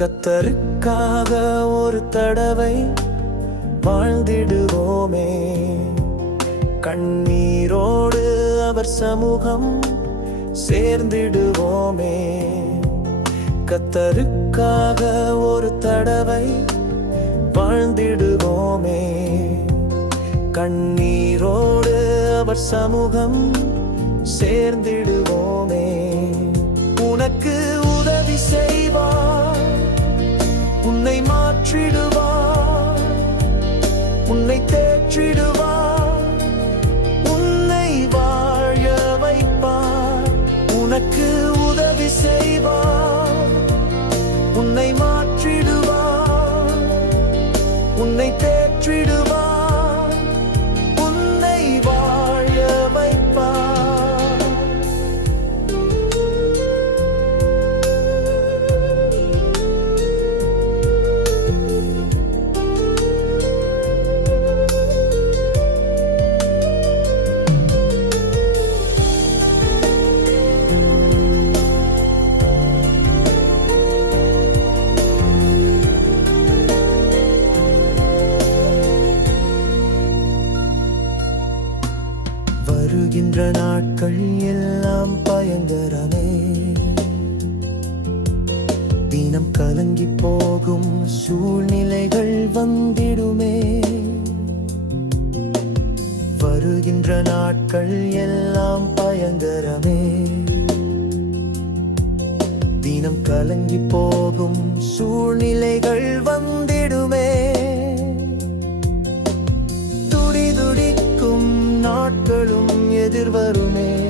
கத்தருக்காக ஒரு தடவை வாழ்ந்திடுவோமே. கண்ணீரோடு அவர் சமூகம் சேர்ந்திடுவோமே. கத்தருக்காக ஒரு தடவை வாழ்ந்திடுவோமே. கண்ணீரோடு அவர் சமூகம் சேர்ந்திடுவோமே. உன்னை தேற்றிடுவார் நாட்கள் எல்லாம் பயங்கரமே. தினம் கலங்கி போகும் சூழ்நிலைகள் வந்திடுமே. வருகின்ற நாட்கள் எல்லாம் பயங்கரமே. தினம் கலங்கி போகும் சூழ்நிலைகள் வந்திடுமே. நாட்களும்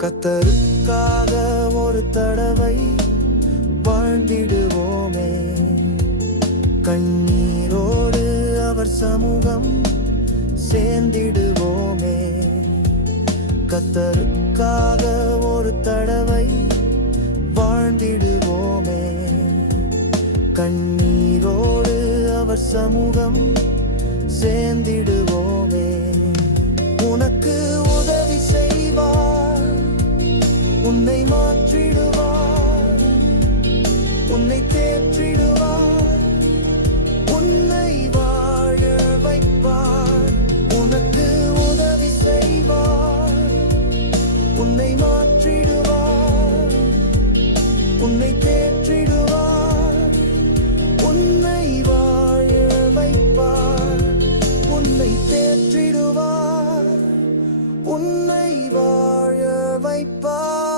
கத்தருக்காக ஒரு தடவை வாழ்ந்திடுவோமே. கண்ணீரோடு அவர் சமூகம் சேர்ந்திடுவோமே. கத்தருக்காக ஒரு தடவை வாழ்ந்திடுவோமே. கண்ணீரோடு அவர் சமூகம் சேர்ந்திடுவோமே. தேற்றிடுவார் உன்னை வாழ வைப்பார். உன்னை தேற்றிடுவார் உன்னை வாழ வைப்பார்.